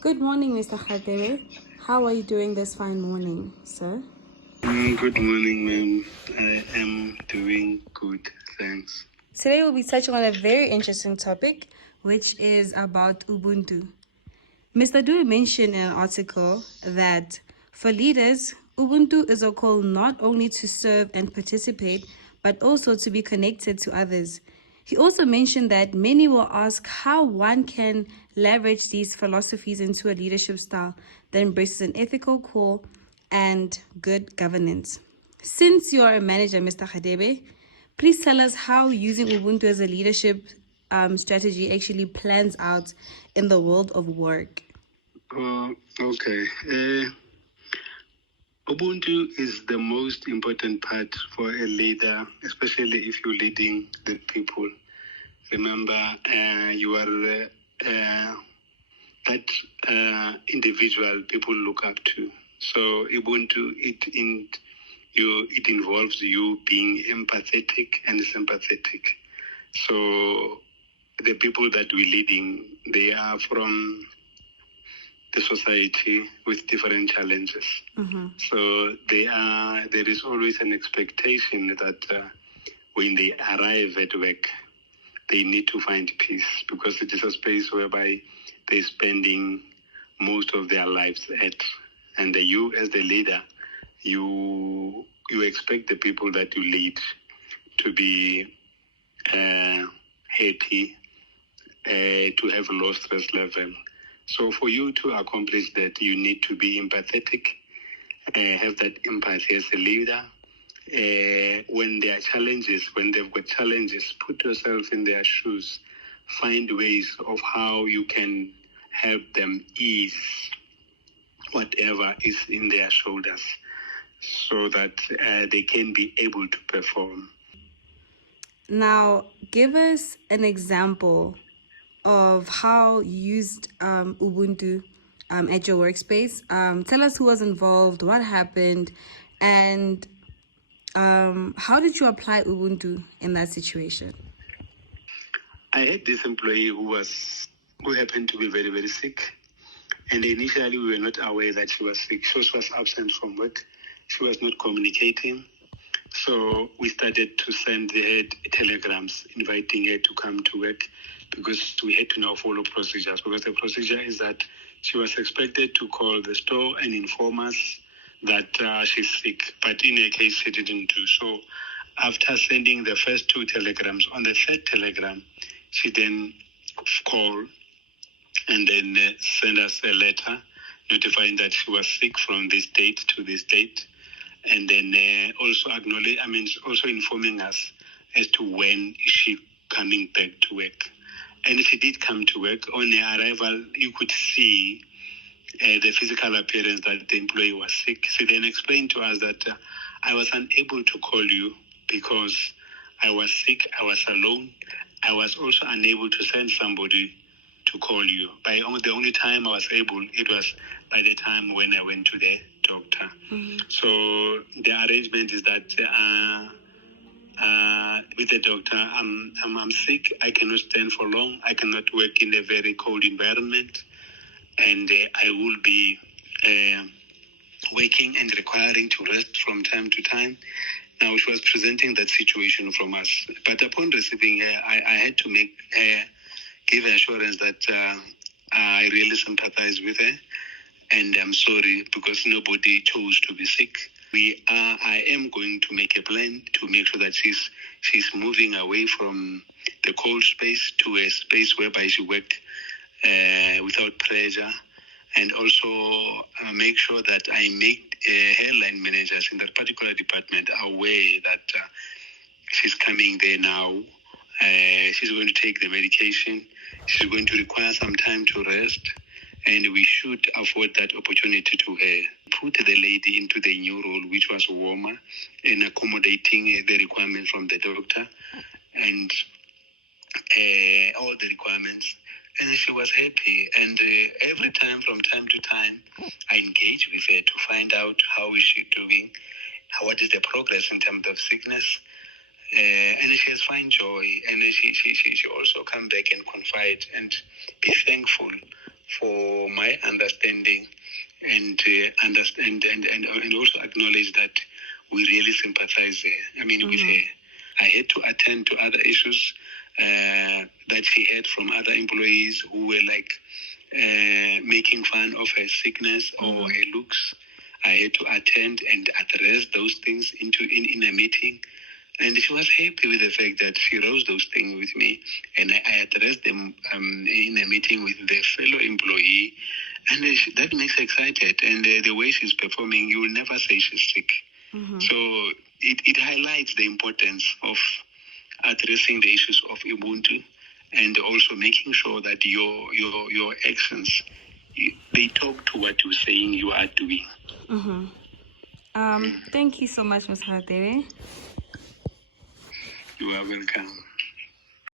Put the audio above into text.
Good morning, Mr. Radebe. How are you doing this fine morning, sir? Good morning, ma'am. I am doing good, thanks. Today we'll be touching on a very interesting topic, which is about Ubuntu. Mr. Dewey mentioned in an article that for leaders, Ubuntu is a call not only to serve and participate, but also to be connected to others. He also mentioned that many will ask how one can leverage these philosophies into a leadership style that embraces an ethical core and good governance. Since you are a manager, Mr. Radebe, please tell us how using Ubuntu as a leadership strategy actually plans out in the world of work. Okay. Ubuntu is the most important part for a leader, especially if you're leading the people. Remember, you are that individual people look up to. So Ubuntu, it involves you being empathetic and sympathetic. So the people that we're leading, they are from the society with different challenges. So there is always an expectation that when they arrive at work, they need to find peace, because it is a space whereby they're spending most of their lives at. And you, as the leader, you expect the people that you lead to be happy, to have a low stress level. So for you to accomplish that, you need to be empathetic, have that empathy as a leader. When there are challenges, when they've got challenges, put yourself in their shoes. Find ways of how you can help them ease whatever is in their shoulders, so that they can be able to perform. Now, give us an example of how you used Ubuntu at your workspace. Tell us who was involved, what happened, and how did you apply Ubuntu in that situation? I had this employee who happened to be very, very sick. And initially, we were not aware that she was sick. She was absent from work. She was not communicating. So we started to send her telegrams inviting her to come to work, because we had to now follow procedures. Because the procedure is that she was expected to call the store and inform us that she's sick. But in her case, she didn't do so. After sending the first two telegrams, on the third telegram, she then called and then send us a letter notifying that she was sick from this date to this date, and then also informing us as to when is she coming back to work. And she did come to work. On her arrival, you could see the physical appearance that the employee was sick. She then explained to us that I was unable to call you because I was sick, I was alone. I was also unable to send somebody to call you. The only time I was able, it was by the time when I went to the doctor. So the arrangement is that with the doctor, I'm sick. I cannot stand for long. I cannot work in a very cold environment, and I will be working and requiring to rest from time to time. Now, she was presenting that situation from us, but upon receiving her, I had to give her assurance that I really sympathize with her, and I'm sorry because nobody chose to be sick. I am going to make a plan to make sure that she's moving away from the cold space to a space whereby she worked without pressure, and also make sure that I make her line managers in that particular department aware that she's coming there now. She's going to take the medication. She's going to require some time to rest, and we should afford that opportunity to her. Put the lady into the new role, which was warmer and accommodating the requirements from the doctor and all the requirements. And she was happy. And every time, from time to time, I engage with her to find out how is she doing, what is the progress in terms of sickness. And she has find joy, and she also come back and confide and be thankful for my understanding and understand and also acknowledge that we really sympathize there. I mean, with her. I had to attend to other issues that she had from other employees who were like making fun of her sickness or her looks. I had to attend and address those things in a meeting. And she was happy with the fact that she raised those things with me, and I addressed them in a meeting with the fellow employee, and that makes her excited. And the way she's performing, you will never say she's sick. So it highlights the importance of addressing the issues of Ubuntu, and also making sure that your actions they talk to what you're saying you are doing. Thank you so much, Mr. Radebe. You are welcome.